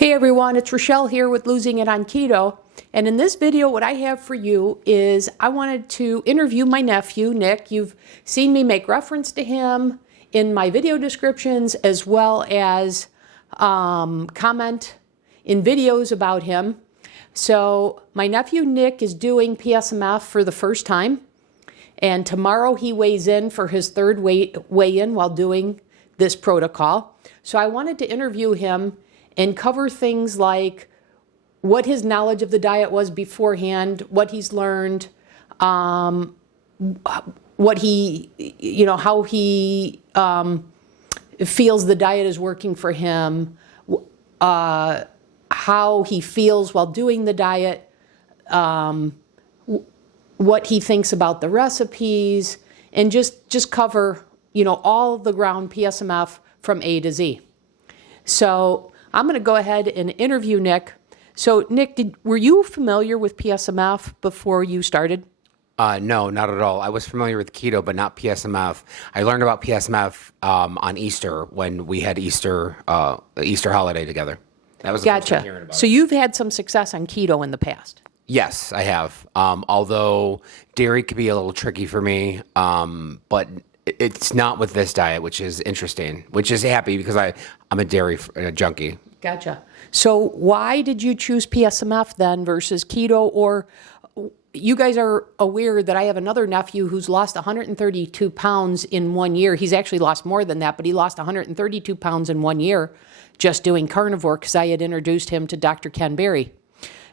Hey everyone, it's Rochelle here with Losing It on Keto. And in this video, what I have for you is I wanted to interview my nephew, Nick. You've seen me make reference to him in my video descriptions as well as comment in videos about him. So my nephew, Nick, is doing PSMF for the first time. And tomorrow he weighs in for his third weigh-in while doing this protocol. So I wanted to interview him and cover things like what his knowledge of the diet was beforehand, what he's learned, what he, how he feels the diet is working for him, how he feels while doing the diet, what he thinks about the recipes, and just cover, all of the ground PSMF from A to Z. So I'm going to go ahead and interview Nick. So Nick, were you familiar with PSMF before you started? No, not at all. I was familiar with keto, but not PSMF. I learned about PSMF on Easter when we had the Easter holiday together. That was the first time hearing about So it. you've had some success on keto in the past? Yes, I have. Although dairy could be a little tricky for me, but it's not with this diet, which is interesting, which is happy because I'm a dairy junkie. Gotcha. So why did you choose PSMF then versus keto? Or you guys are aware that I have another nephew who's lost 132 pounds in 1 year. He's actually lost more than that, but he lost 132 pounds in 1 year just doing carnivore because I had introduced him to Dr. Ken Berry.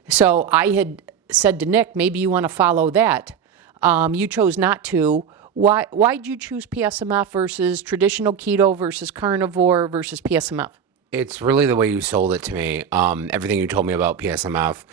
So I had said to Nick, maybe you want to follow that. You chose not to. Why'd you choose PSMF versus traditional keto versus carnivore versus PSMF? It's really the way you sold it to me. Everything you told me about PSMF,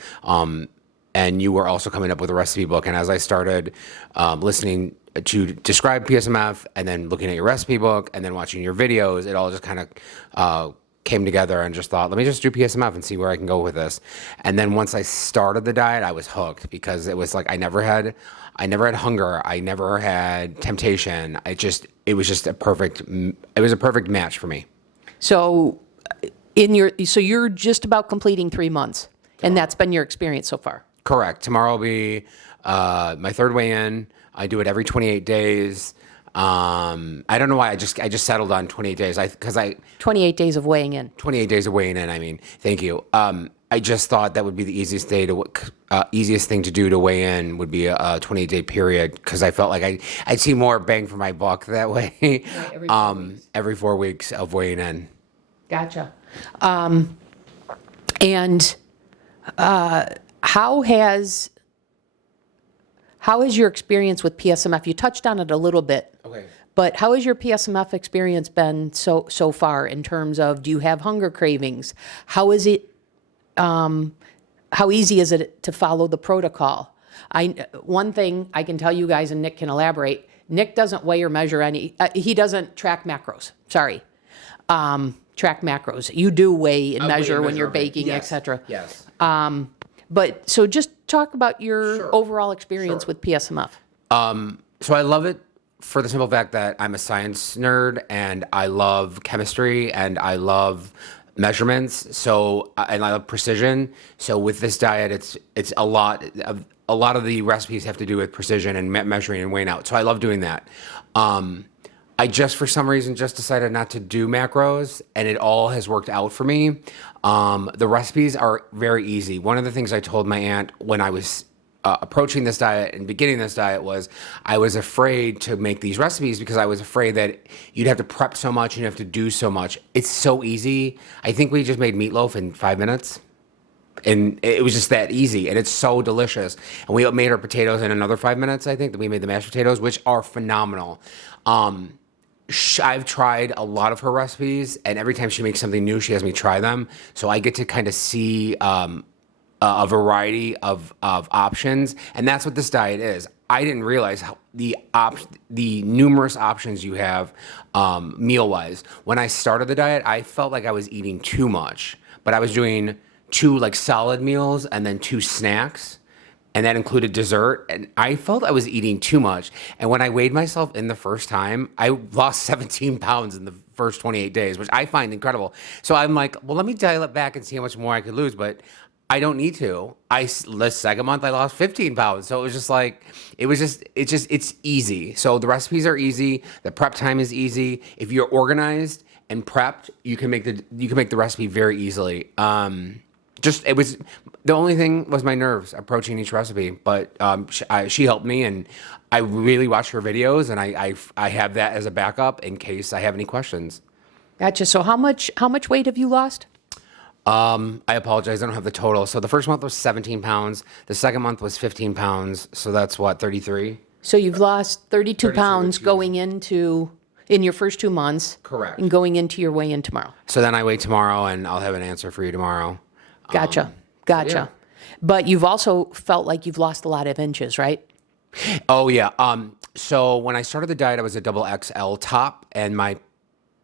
and you were also coming up with a recipe book. And as I started listening to describe PSMF and then looking at your recipe book and then watching your videos, it all just kind of came together and just thought, let me just do PSMF and see where I can go with this. And then once I started the diet, I was hooked because it was like I never had hunger. I never had temptation. It was a perfect match for me. So you're just about completing 3 months, and that's been your experience so far. Correct. Tomorrow will be my third weigh-in. I do it every 28 days. I don't know why I just settled on 28 days. 28 days of weighing in. 28 days of weighing in. I mean, thank you. I just thought that would be the easiest thing to do to weigh in would be a 28-day period because I felt like I'd see more bang for my buck that way. Right, every 4 weeks of weighing in. Gotcha. And how has your experience with PSMF? You touched on it a little bit. Okay. But how has your PSMF experience been so far in terms of, do you have hunger cravings? How is it? How easy is it to follow the protocol? One thing I can tell you guys, and Nick can elaborate, Nick doesn't weigh or measure he doesn't track macros. Sorry. Track macros. You do weigh and measure when you're baking, yes. etc. Yes. But so just talk about your overall experience with PSMF. So I love it for the simple fact that I'm a science nerd and I love chemistry and I love measurements. And I love precision. So with this diet, it's a lot of the recipes have to do with precision and measuring and weighing out. So I love doing that. I just, for some reason, just decided not to do macros, and it all has worked out for me. The recipes are very easy. One of the things I told my aunt when I was approaching this diet and beginning this diet was I was afraid to make these recipes because I was afraid that you'd have to prep so much and you have to do so much. It's so easy. I think we just made meatloaf in 5 minutes. And it was just that easy, and it's so delicious. And we made our potatoes in another 5 minutes, I think, that we made the mashed potatoes, which are phenomenal. I've tried a lot of her recipes, and every time she makes something new, she has me try them. So I get to kind of see a variety of options, and that's what this diet is. I didn't realize how the numerous options you have meal-wise. When I started the diet, I felt like I was eating too much, but I was doing 2 like solid meals and then 2 snacks. and that included dessert. And I felt I was eating too much. And when I weighed myself in the first time, I lost 17 pounds in the first 28 days, which I find incredible. So I'm like, well, let me dial it back and see how much more I could lose. But I don't need to. The second month I lost 15 pounds. So it was just like, it's easy. So the recipes are easy. The prep time is easy. If you're organized and prepped, you can make the recipe very easily. It was the only thing was my nerves approaching each recipe, but she helped me, and I really watched her videos, and I have that as a backup in case I have any questions. Gotcha. So how much weight have you lost? I apologize, I don't have the total. So the first month was 17 pounds. The second month was 15 pounds. So that's what, 33? So you've lost 32 pounds excuse going in your first 2 months. Correct. And going into your weigh-in tomorrow. So then I weigh tomorrow, and I'll have an answer for you tomorrow. Gotcha. Yeah. But you've also felt like you've lost a lot of inches, right? Oh yeah. So when I started the diet, I was a double XL top, and my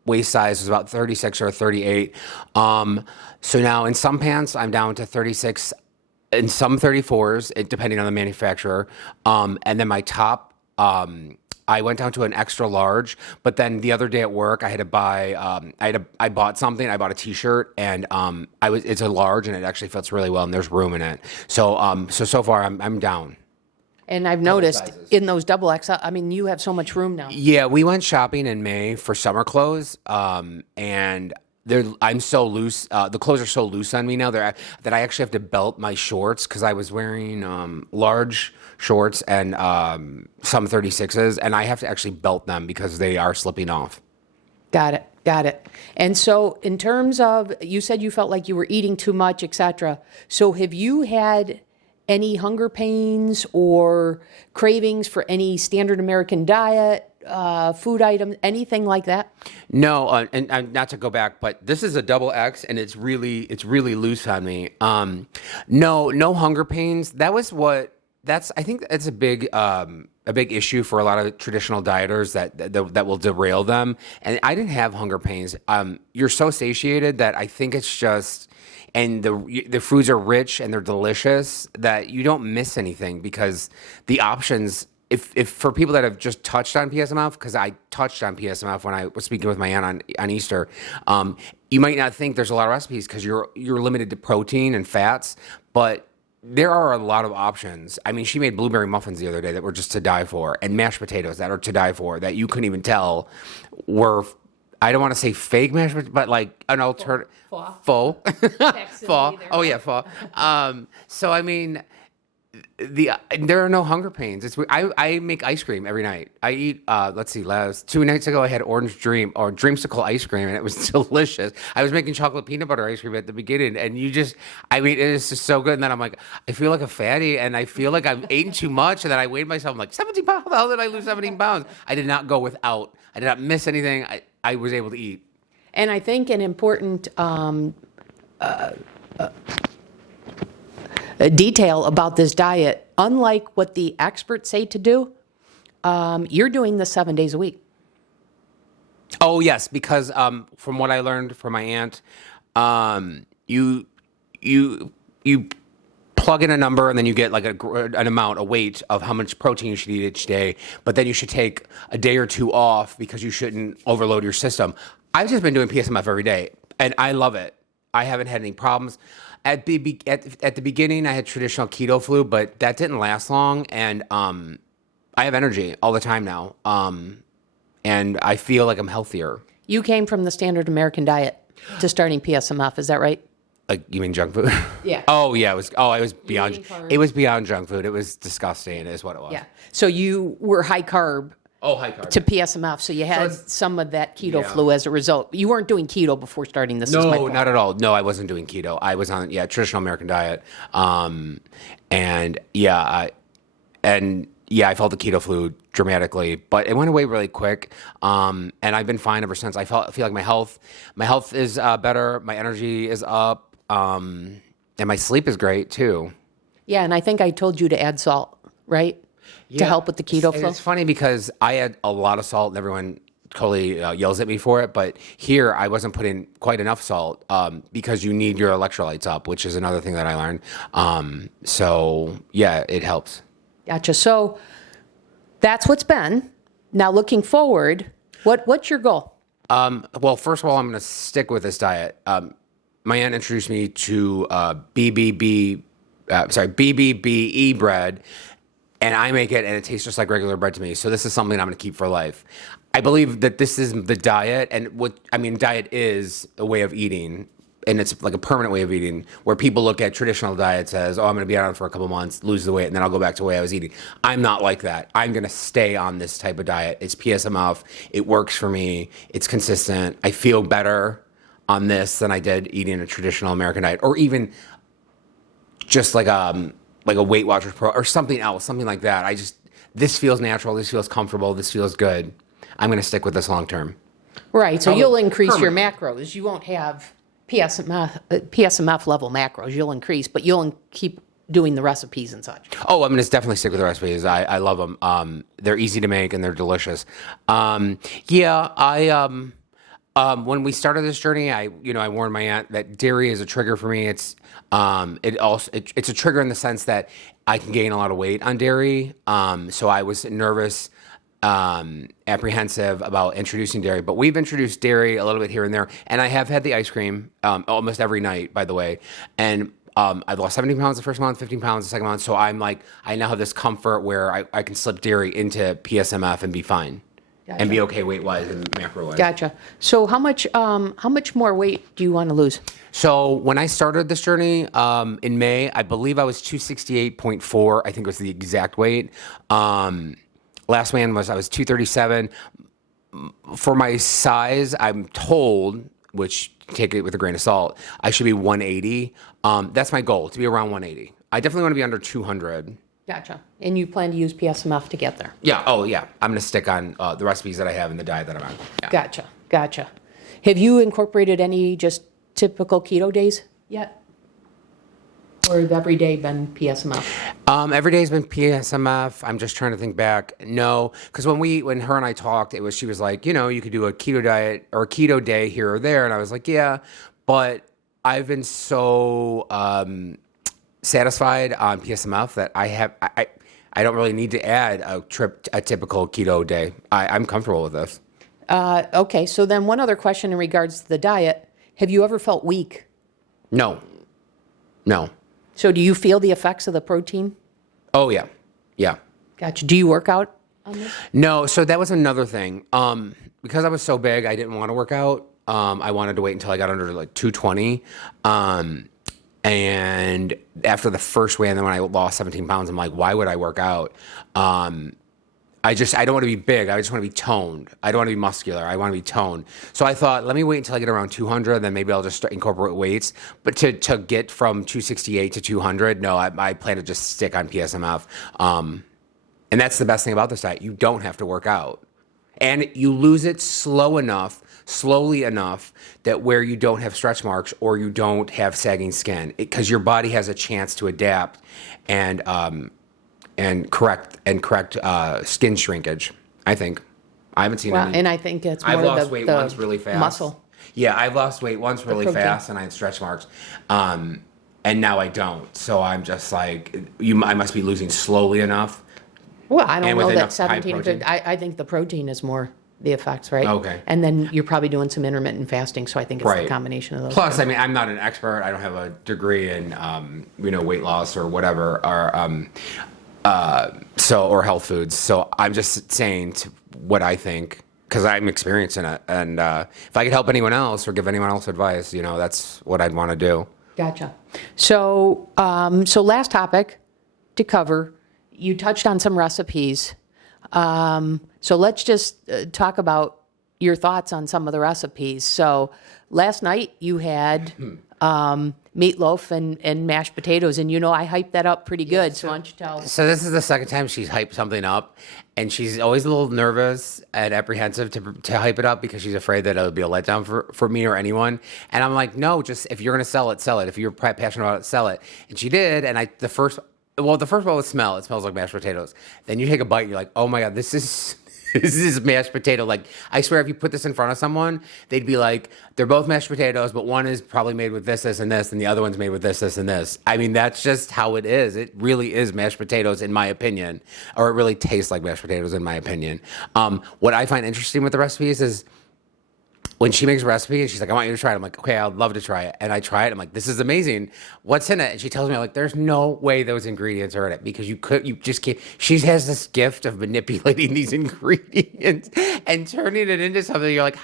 waist size was about 36 or 38. So now in some pants, I'm down to 36, in some 34s, depending on the manufacturer. And then my top, I went down to an extra large, but then the other day at work, I had to buy, I bought something, I bought a t-shirt, and it's a large, and it actually fits really well, and there's room in it. So far I'm down. And I've noticed sizes. in those double XL, I mean, you have so much room now. Yeah, we went shopping in May for summer clothes, and I'm so loose. The clothes are so loose on me now that I actually have to belt my shorts, because I was wearing large shorts and some 36s, and I have to actually belt them because they are slipping off. Got it. And so in terms of, you said you felt like you were eating too much, etc. So have you had any hunger pains or cravings for any standard American diet, food items, anything like that? No, and not to go back, but this is a double X, and it's really loose on me. No hunger pains. I think that's a big issue for a lot of traditional dieters that will derail them. And I didn't have hunger pains. You're so satiated that I think it's just. And the foods are rich and they're delicious that you don't miss anything, because the options, if for people that have just touched on PSMF, because I touched on PSMF when I was speaking with my aunt on Easter, you might not think there's a lot of recipes because you're limited to protein and fats, but there are a lot of options. I mean, she made blueberry muffins the other day that were just to die for, and mashed potatoes that are to die for, that you couldn't even tell were, I don't want to say fake mashed potatoes, but like an alternative. Faux. Pho. Oh yeah, pho. So I mean, there are no hunger pains. I make ice cream every night. I eat. Let's see. Last 2 nights ago, I had dreamsicle ice cream, and it was delicious. I was making chocolate peanut butter ice cream at the beginning, and it is just so good. And then I'm like, I feel like a fatty, and I feel like I'm eating too much, and then I weighed myself. I'm like, 17 pounds. How did I lose 17 pounds? I did not go without. I did not miss anything. I was able to eat. And I think an important detail about this diet, unlike what the experts say to do, you're doing this 7 days a week. Oh yes, because from what I learned from my aunt, you plug in a number, and then you get like an amount, a weight of how much protein you should eat each day. But then you should take a day or two off because you shouldn't overload your system. I've just been doing PSMF every day, and I love it. I haven't had any problems. At the beginning, I had traditional keto flu, but that didn't last long, and I have energy all the time now, and I feel like I'm healthier. You came from the standard American diet to starting PSMF, is that right? Like, you mean junk food? Yeah. Oh yeah, it was beyond. It was beyond junk food. It was disgusting, is what it was. Yeah. So you were high carb. Oh, high carb. To PSMF, so you had some of that keto flu as a result. You weren't doing keto before starting this. No, not at all. No, I wasn't doing keto. I was on traditional American diet, and I felt the keto flu dramatically, but it went away really quick, and I've been fine ever since. I feel like my health is better, my energy is up, and my sleep is great too. Yeah, and I think I told you to add salt, right? To help with the keto flow. It's funny because I had a lot of salt, and everyone totally yells at me for it. But here, I wasn't putting quite enough salt because you need your electrolytes up, which is another thing that I learned. So yeah, it helps. Gotcha. So that's what's been. Now looking forward, what's your goal? Well, first of all, I'm going to stick with this diet. My aunt introduced me to BBBE bread, and I make it, and it tastes just like regular bread to me. So this is something I'm going to keep for life. I believe that this is the diet, and diet is a way of eating, and it's like a permanent way of eating, where people look at traditional diets as, oh, I'm going to be on it for a couple months, lose the weight, and then I'll go back to the way I was eating. I'm not like that. I'm going to stay on this type of diet. It's PSMF. It works for me. It's consistent. I feel better on this than I did eating a traditional American diet, or even just like a Weight Watchers Pro or something else, something like that. This feels natural. This feels comfortable. This feels good. I'm going to stick with this long term. Right. So you'll increase your macros. You won't have PSMF level macros. You'll increase, but you'll keep doing the recipes and such. Oh, I'm going to definitely stick with the recipes. I love them. They're easy to make and they're delicious. When we started this journey, I warned my aunt that dairy is a trigger for me. It's a trigger in the sense that I can gain a lot of weight on dairy. So I was nervous, apprehensive about introducing dairy, but we've introduced dairy a little bit here and there. And I have had the ice cream, almost every night, by the way. And, I've lost 17 pounds the first month, 15 pounds the second month. So I now have this comfort where I can slip dairy into PSMF and be fine. Gotcha. And be okay weight-wise and macro-wise. Gotcha. So how much more weight do you want to lose? So when I started this journey in May, I believe I was 268.4. I think was the exact weight. Last weigh-in I was 237. For my size, I'm told, which take it with a grain of salt, I should be 180. That's my goal, to be around 180. I definitely want to be under 200. Gotcha. And you plan to use PSMF to get there? Yeah. Oh, yeah. I'm going to stick on the recipes that I have in the diet that I'm on. Yeah. Gotcha. Have you incorporated any just typical keto days yet? Or have every day been PSMF? Every day's been PSMF. I'm just trying to think back. No, because when her and I talked, she was like, you could do a keto diet or a keto day here or there. And I was like, yeah, but I've been so satisfied on PSMF that I don't really need to add a typical keto day. I'm comfortable with this. Okay, so then one other question in regards to the diet. Have you ever felt weak? No. So do you feel the effects of the protein? Oh, yeah. Yeah. Gotcha. Do you work out on this? No, so that was another thing. Because I was so big, I didn't want to work out. I wanted to wait until I got under like 220. And after the first weigh, and then when I lost 17 pounds, I'm like, why would I work out? I don't want to be big. I just want to be toned. I don't want to be muscular. I want to be toned. So I thought, let me wait until I get around 200, then maybe I'll just incorporate weights. But to get from 268 to 200, no, I plan to just stick on PSMF. And that's the best thing about this diet. You don't have to work out. And you lose it slowly enough that where you don't have stretch marks or you don't have sagging skin, because your body has a chance to adapt and correct skin shrinkage. I think I haven't seen any. And I think it's more I've lost weight once really fast. Muscle. Yeah, I've lost weight once really fast, and I had stretch marks. And now I don't. So I'm just like, I must be losing slowly enough. Well, I don't know that 17 or 15. I think the protein is more the effects, right? Okay. And then you're probably doing some intermittent fasting, so I think it's the combination of those. Plus, I mean, I'm not an expert. I don't have a degree in, weight loss or whatever, or health foods. So I'm just saying what I think, because I'm experiencing it. And if I could help anyone else or give anyone else advice, that's what I'd want to do. Gotcha. So last topic to cover. You touched on some recipes. So let's just talk about your thoughts on some of the recipes. So last night you had meatloaf and mashed potatoes, and I hyped that up pretty good. So why don't you tell? So this is the second time she's hyped something up, and she's always a little nervous and apprehensive to hype it up because she's afraid that it'll be a letdown for me or anyone. And I'm like, no, just if you're gonna sell it, sell it. If you're passionate about it, sell it. And she did, and the first one was smell. It smells like mashed potatoes. Then you take a bite, and you're like, oh my God, this is This is mashed potato. Like, I swear, if you put this in front of someone, they'd be like, they're both mashed potatoes, but one is probably made with this, this, and this, and the other one's made with this, this, and this. I mean, that's just how it is. It really is mashed potatoes, in my opinion, or it really tastes like mashed potatoes, in my opinion. What I find interesting with the recipes is when she makes a recipe and she's like, I want you to try it. I'm like, okay, I'd love to try it. And I try it. I'm like, this is amazing. What's in it? And she tells me, like, there's no way those ingredients are in it because you just can't. She has this gift of manipulating these ingredients and turning it into something. You're like,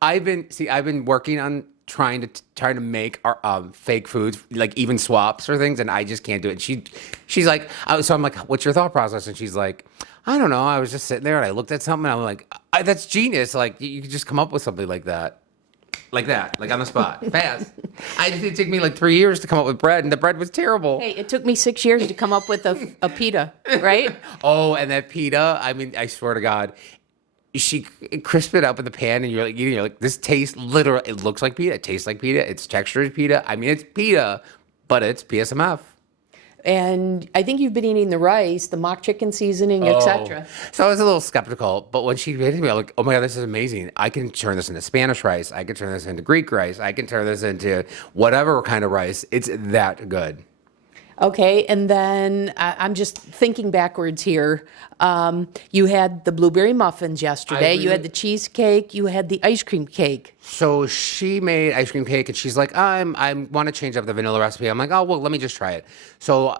I've been working on trying to make our fake foods, like even swaps or things, and I just can't do it. She's like, so I'm like, what's your thought process? And she's like, I don't know. I was just sitting there and I looked at something and I'm like, that's genius. Like you could just come up with something like that. Like on the spot, fast. It took me like 3 years to come up with bread, and the bread was terrible. Hey, it took me 6 years to come up with a pita, right? Oh, and that pita, I mean, I swear to God, she crisped it up in the pan, and you're like eating. You're like, this tastes literal. It looks like pita. It tastes like pita. Its texture is pita. I mean, it's pita, but it's PSMF. And I think you've been eating the rice, the mock chicken seasoning, etc. So I was a little skeptical, but when she made it to me, I'm like, oh my God, this is amazing. I can turn this into Spanish rice. I can turn this into Greek rice. I can turn this into whatever kind of rice. It's that good. Okay, and then I'm just thinking backwards here. You had the blueberry muffins yesterday. You had the cheesecake. You had the ice cream cake. So she made ice cream cake, and she's like, I want to change up the vanilla recipe. I'm like, oh, well, let me just try it. So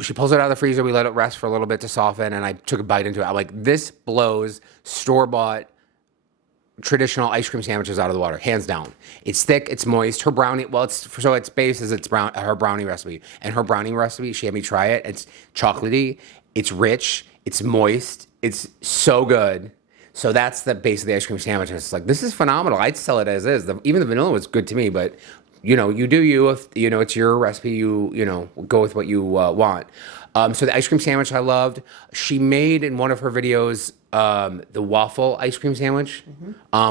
she pulls it out of the freezer. We let it rest for a little bit to soften, and I took a bite into it. I'm like, this blows store-bought traditional ice cream sandwiches out of the water, hands down. It's thick, it's moist. Her brownie, its base is her brownie recipe. And her brownie recipe, she had me try it. It's chocolatey, it's rich, it's moist, it's so good. So that's the base of the ice cream sandwich. It's like, this is phenomenal. I'd sell it as is. Even the vanilla was good to me, but you do you. If it's your recipe, you go with what you want. So the ice cream sandwich I loved. She made in one of her videos the waffle ice cream sandwich,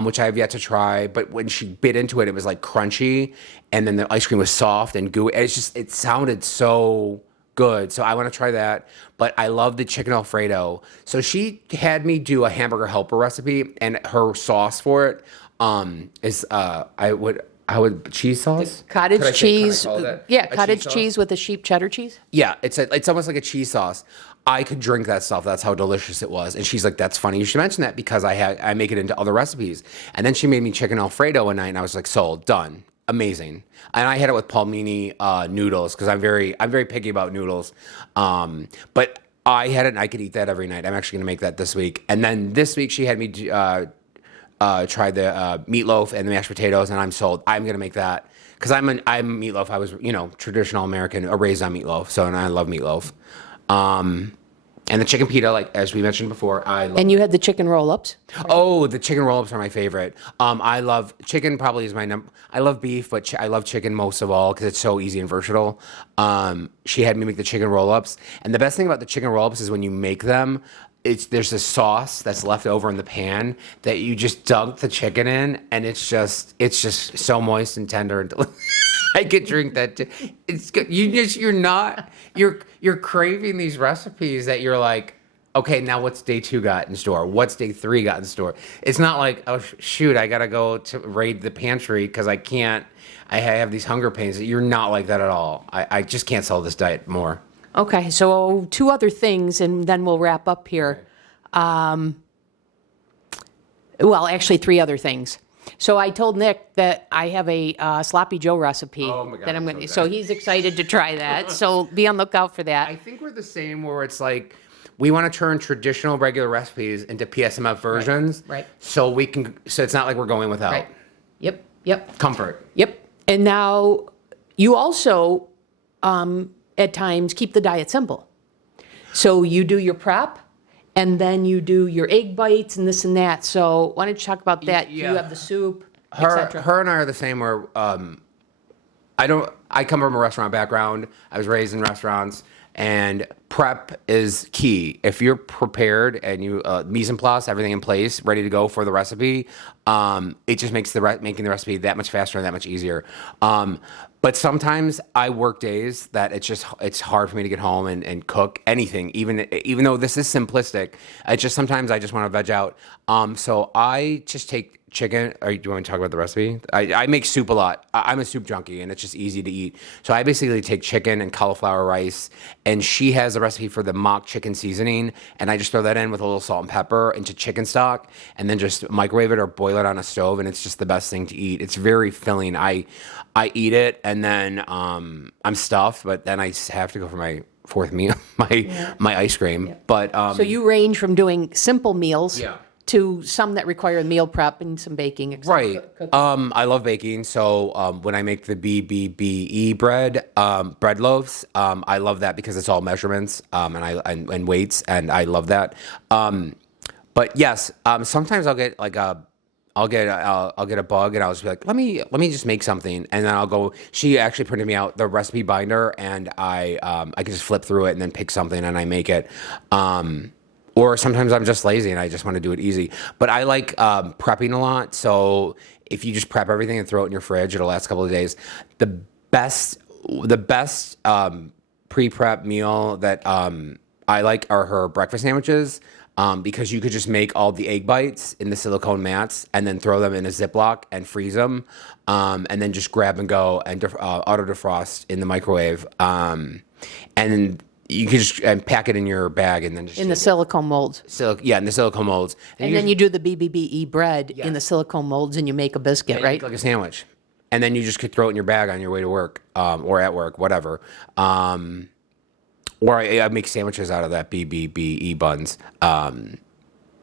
which I have yet to try. But when she bit into it, it was like crunchy, and then the ice cream was soft and gooey. It sounded so good. So I want to try that. But I love the chicken Alfredo. So she had me do a hamburger helper recipe, and her sauce for it is I would cheese sauce? Cottage cheese. Yeah, A cottage cheese with a sheep cheddar cheese. Yeah, it's almost like a cheese sauce. I could drink that stuff. That's how delicious it was. And she's like, that's funny you should mention that because I make it into other recipes. And then she made me chicken Alfredo one night, and I was like, sold, done. Amazing. And I had it with palmini noodles because I'm very picky about noodles. But I had it, and I could eat that every night. I'm actually going to make that this week. And then this week she had me try the meatloaf and the mashed potatoes, and I'm sold. I'm gonna make that because I'm meatloaf. I was traditional American, raised on meatloaf, and I love meatloaf. And the chicken pita, like as we mentioned before, I love. And you had the chicken roll-ups. Oh, the chicken roll-ups are my favorite. I love chicken. Probably is my number. I love beef, but I love chicken most of all because it's so easy and versatile. She had me make the chicken roll-ups, and the best thing about the chicken roll-ups is when you make them. There's a sauce that's left over in the pan that you just dunk the chicken in, and it's just so moist and tender and delicious. I could drink that too. It's good. You're craving these recipes that you're like, okay, now what's day 2 got in store? What's day 3 got in store? It's not like, oh shoot, I gotta go to raid the pantry because I can't. I have these hunger pains. You're not like that at all. I just can't sell this diet more. Okay, so 2 other things, and then we'll wrap up here. Well, actually, 3 other things. So I told Nick that I have a Sloppy Joe recipe that I'm going to. So he's excited to try that. So be on the lookout for that. I think we're the same, where it's like we want to turn traditional regular recipes into PSMF versions, Right. So we can. So it's not like we're going without. Right. Yep. Comfort. Yep. And now you also. At times, keep the diet simple. So you do your prep, and then you do your egg bites and this and that. So why don't you talk about that? Yeah. You have the soup, etc. Her and I are the same. Where I come from a restaurant background. I was raised in restaurants, and prep is key. If you're prepared and you mise en place, everything in place, ready to go for the recipe, it just makes making the recipe that much faster and that much easier. But sometimes I work days that it's hard for me to get home and cook anything, even though this is simplistic. It's just sometimes I just want to veg out. So I just take chicken. Do you want me to talk about the recipe? I make soup a lot. I'm a soup junkie, and it's just easy to eat. So I basically take chicken and cauliflower rice, and she has a recipe for the mock chicken seasoning, and I just throw that in with a little salt and pepper into chicken stock, and then just microwave it or boil it on a stove, and it's just the best thing to eat. It's very filling. I eat it, and then I'm stuffed, but then I have to go for my fourth meal, my ice cream. Yeah. But so you range from doing simple meals. Yeah. To some that require meal prep and some baking, etc. Right. I love baking. So when I make the BBBE bread loaves, I love that because it's all measurements and weights, and I love that. But yes, sometimes I'll get like I'll get a bug, and I'll just be like, let me just make something, and then I'll go. She actually printed me out the recipe binder, and I can just flip through it and then pick something and I make it. Or sometimes I'm just lazy and I just want to do it easy. But I like prepping a lot. So if you just prep everything and throw it in your fridge, it'll last a couple of days. The best pre-prep meal that I like are her breakfast sandwiches. Because you could just make all the egg bites in the silicone mats and then throw them in a Ziploc and freeze them, and then just grab and go and auto defrost in the microwave. And you can just pack it in your bag and then just in the silicone molds. In the silicone molds. And then you do the BBBE bread in the silicone molds, and you make a biscuit, right? Like a sandwich. And then you just could throw it in your bag on your way to work, or at work, whatever. Or I make sandwiches out of that BBBE buns.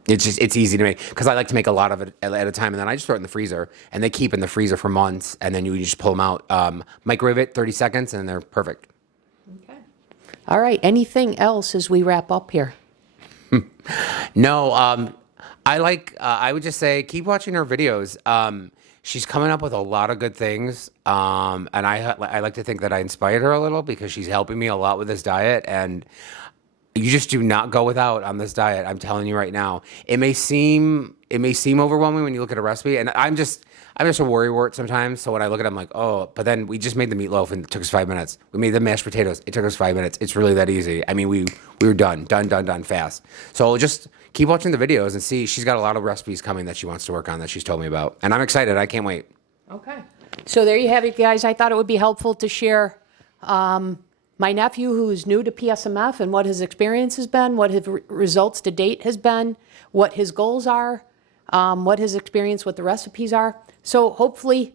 It's easy to make because I like to make a lot of it at a time, and then I just throw it in the freezer, and they keep in the freezer for months, and then you just pull them out, microwave it 30 seconds, and they're perfect. Okay. All right. Anything else as we wrap up here? No. I would just say keep watching her videos. She's coming up with a lot of good things, and I like to think that I inspired her a little because she's helping me a lot with this diet, and you just do not go without on this diet. I'm telling you right now. It may seem overwhelming when you look at a recipe, and I'm just a worrywart sometimes. So when I look at it, I'm like, oh, but then we just made the meatloaf and it took us 5 minutes. We made the mashed potatoes. It took us 5 minutes. It's really that easy. I mean, we were done fast. So just keep watching the videos and see. She's got a lot of recipes coming that she wants to work on that she's told me about. And I'm excited. I can't wait. Okay. So there you have it, guys. I thought it would be helpful to share my nephew who's new to PSMF and what his experience has been, what his results to date has been, what his goals are, what his experience with the recipes are. So hopefully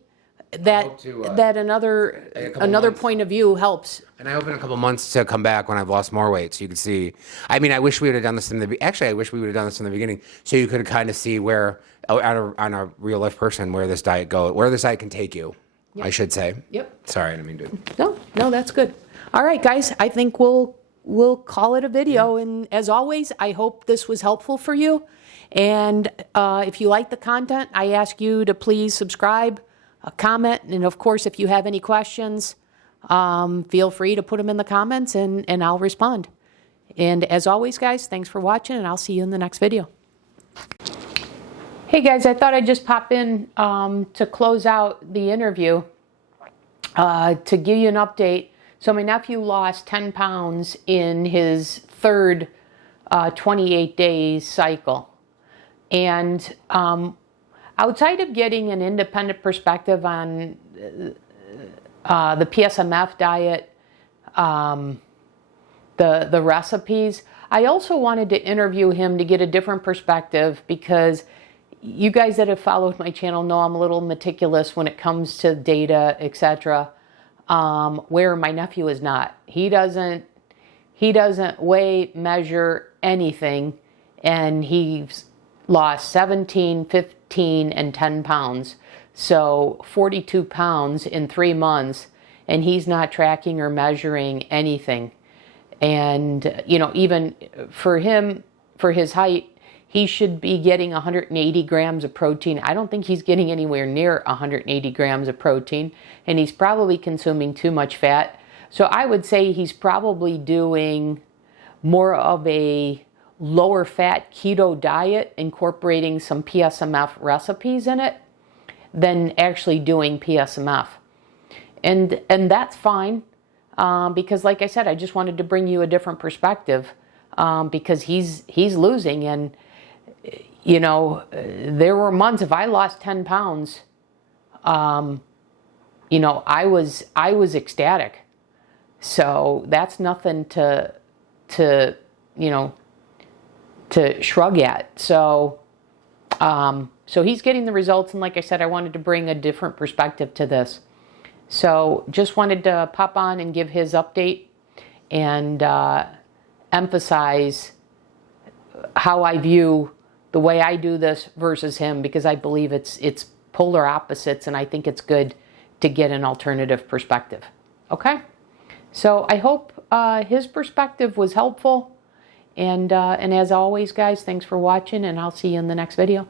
that another point of view helps. And I hope in a couple months to come back when I've lost more weight, so you can see. I mean, I wish we would have done this I wish we would have done this in the beginning, so you could kind of see where on a real life person where this diet can take you. Yep. I should say. Yep. Sorry, I didn't mean to. No, that's good. All right, guys. I think we'll call it a video. And as always, I hope this was helpful for you. And if you like the content, I ask you to please subscribe, comment, and of course, if you have any questions, feel free to put them in the comments and I'll respond. And as always, guys, thanks for watching, and I'll see you in the next video. Hey, guys, I thought I'd just pop in to close out the interview to give you an update. So my nephew lost 10 pounds in his third 28 days cycle. And outside of getting an independent perspective on the PSMF diet, the recipes, I also wanted to interview him to get a different perspective, because you guys that have followed my channel know I'm a little meticulous when it comes to data, etc. Where my nephew is not. He doesn't weigh, measure anything, and he's lost 17, 15, and 10 pounds. So 42 pounds in 3 months, and he's not tracking or measuring anything. And, even for him, for his height, he should be getting 180 grams of protein. I don't think he's getting anywhere near 180 grams of protein, and he's probably consuming too much fat. So I would say he's probably doing more of a lower fat keto diet, incorporating some PSMF recipes in it, than actually doing PSMF. and that's fine, because like I said, I just wanted to bring you a different perspective, because he's losing. And you know, there were months, if I lost 10 pounds, you know, I was ecstatic. So that's nothing to you know, to shrug at. So so he's getting the results, and like I said, I wanted to bring a different perspective to this. So just wanted to pop on and give his update and emphasize how I view the way I do this versus him, because I believe it's polar opposites, and I think it's good to get an alternative perspective. Okay? So I hope his perspective was helpful. And as always, guys, thanks for watching, and I'll see you in the next video.